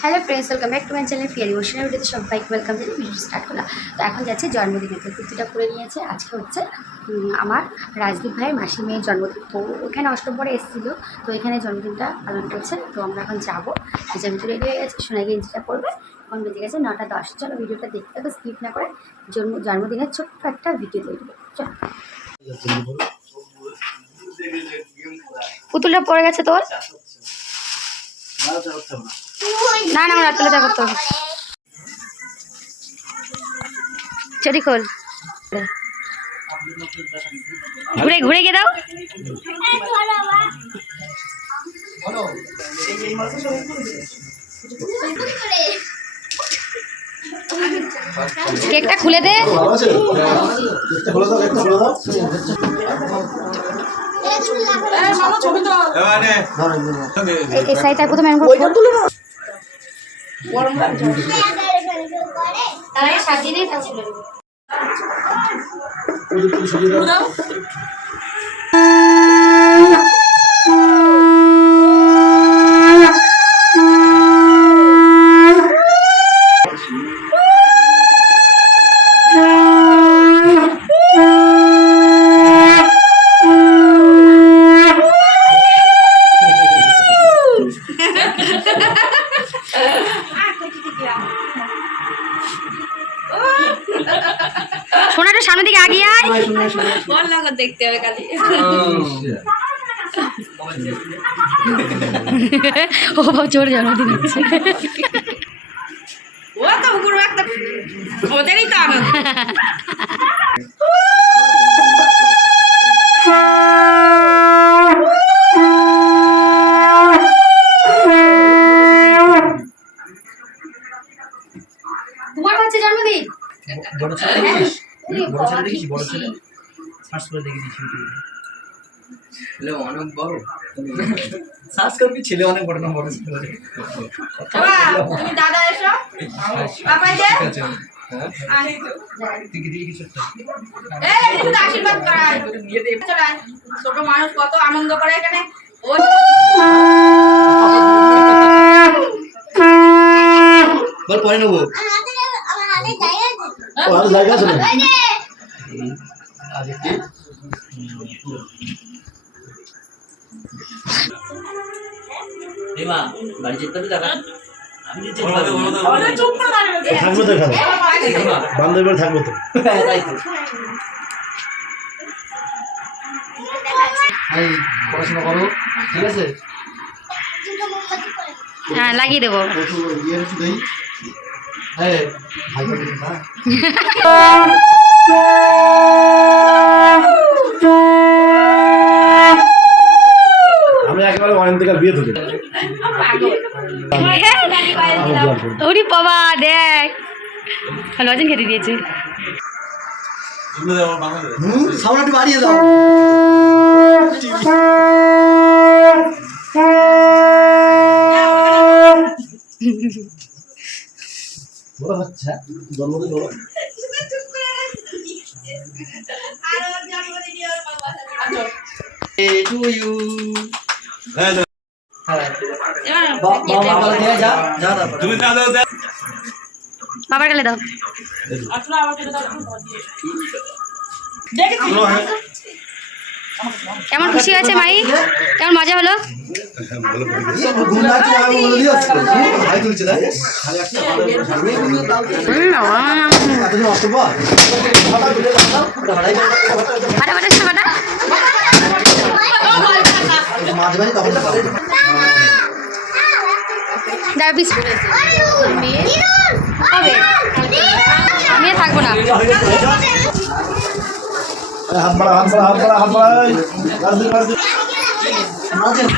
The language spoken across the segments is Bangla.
Hello friends, welcome back to my channel fiery ওশনের ভিডিওতে সবাইকে ওয়েলকাম জানিয়ে ভিডিও স্টার্ট করলাম। তো এখন যাচ্ছে জন্মদিনেতে কুর্তিটা পরে নিয়েছে। আজকে হচ্ছে আমার রাজদীপ ভাইয়ের মাসির মেয়ের জন্মদিন। তো ওখানে অষ্টমপরে এসেছিলো, তো এখানে জন্মদিনটা পালন করছে। তো আমরা এখন যাবো, নিজের ভিতরে রেডি হয়ে গেছে, সোনাই গেঞ্জিটা পরবে। এখন বেজে গেছে 9:10। চলো ভিডিওটা দেখতে হবে, স্কিপ না করে। জন্মদিনের ছোট্ট একটা ভিডিও তৈরি করবো। চলো, পুতুলটা পড়ে গেছে তোর? না না, আমার রাত্রে চা করতে হবে। চটি খোল, ঘুরে ঘুরে গিয়ে দাও। কেকটা খুলে দে। এই সাইডটা প্রথমে সাজিয়ে দিয়ে সোনাটা সামনের দিকে আগিয়ে আয়। দেখতে হবে খালি। ও জোর জন্মদিন হচ্ছে। ও তো পুরো একটা ওদেরই তো আনন্দ। তোমার হচ্ছে জন্মদিন? বড় ছেলে দেখিস, বড় ছেলে দেখিস, বড় ছেলে সার্চ করে দেখে দিচ্ছি। ছেলে অনেক বড়, সার্চ করবি ছেলে অনেক বড় না বড় ছেলে। বাবা তুমি দাদা এসো, বাবা যে হ্যাঁ দিকে দিকে কিছু এই একটু আশীর্বাদ করাই নিয়ে দে। চল ছোট মানুষ কত আনন্দ করে এখানে। ও বল পরে নেবো। আমার জায়গা আছে না আরে কি এমা বাড়ি যেতে পারি দাদা? আমি যেতে পারি না, চুপ না দাঁড়িয়ে থাকবো তো, এখানে বান্ধবী থাকবো তো। তাই তো এই পড়াশোনা করো, ঠিক আছে? হ্যাঁ লাগিয়ে দেবো। আমি একেবারে অনন্তকাল বিয়ে ধরে ওরে বাবা দেখ ভালো আছেন, খেতে দিয়েছে। সাউন্ড বাড়িয়ে দাও। বড় বাচ্চা জন্মদিন বড়। টু ইউ হ্যালো বাবা দে যা যা তুমি দাও দাও বাবার গালে দাও। আসলে আমাকে দাও দেখে কেমন খুশি হয়েছে মাই? কেমন মজা হলো? আমি থাকবো না।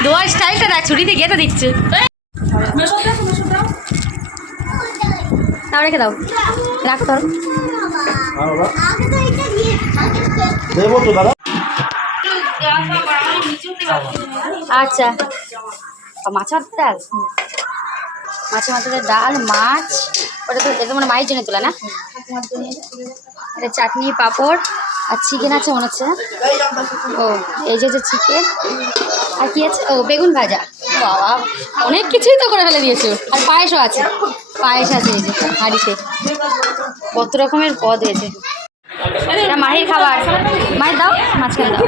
দোয়া স্টাইলটা দেখ, ছুটিতে গিয়ে তো দিচ্ছে। তাও রেখে দাও, রাখ তোর। আচ্ছা মাছের ডাল, মাছের মাথার ডাল, মাছ ওটা তো এটা মানে মায়ের জন্য তোলা না? এটা চাটনি, পাঁপড় আর চিকেন আছে মনে হচ্ছে। ও এই যে চিকেন আর কি আছে? ও বেগুন ভাজা। বাবা অনেক কিছুই তো করে ফেলে দিয়েছো। আর পায়েসও আছে, পায়েস আছে এই যে হাঁড়িতে, কত রকমের পদ হয়েছে। এটা মাহির খাবার, মায়ের দাও, মাঝখানে দাও।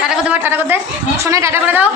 টাটা করতে পার, টাটা করতে শোনায়, টাটা করে দাও।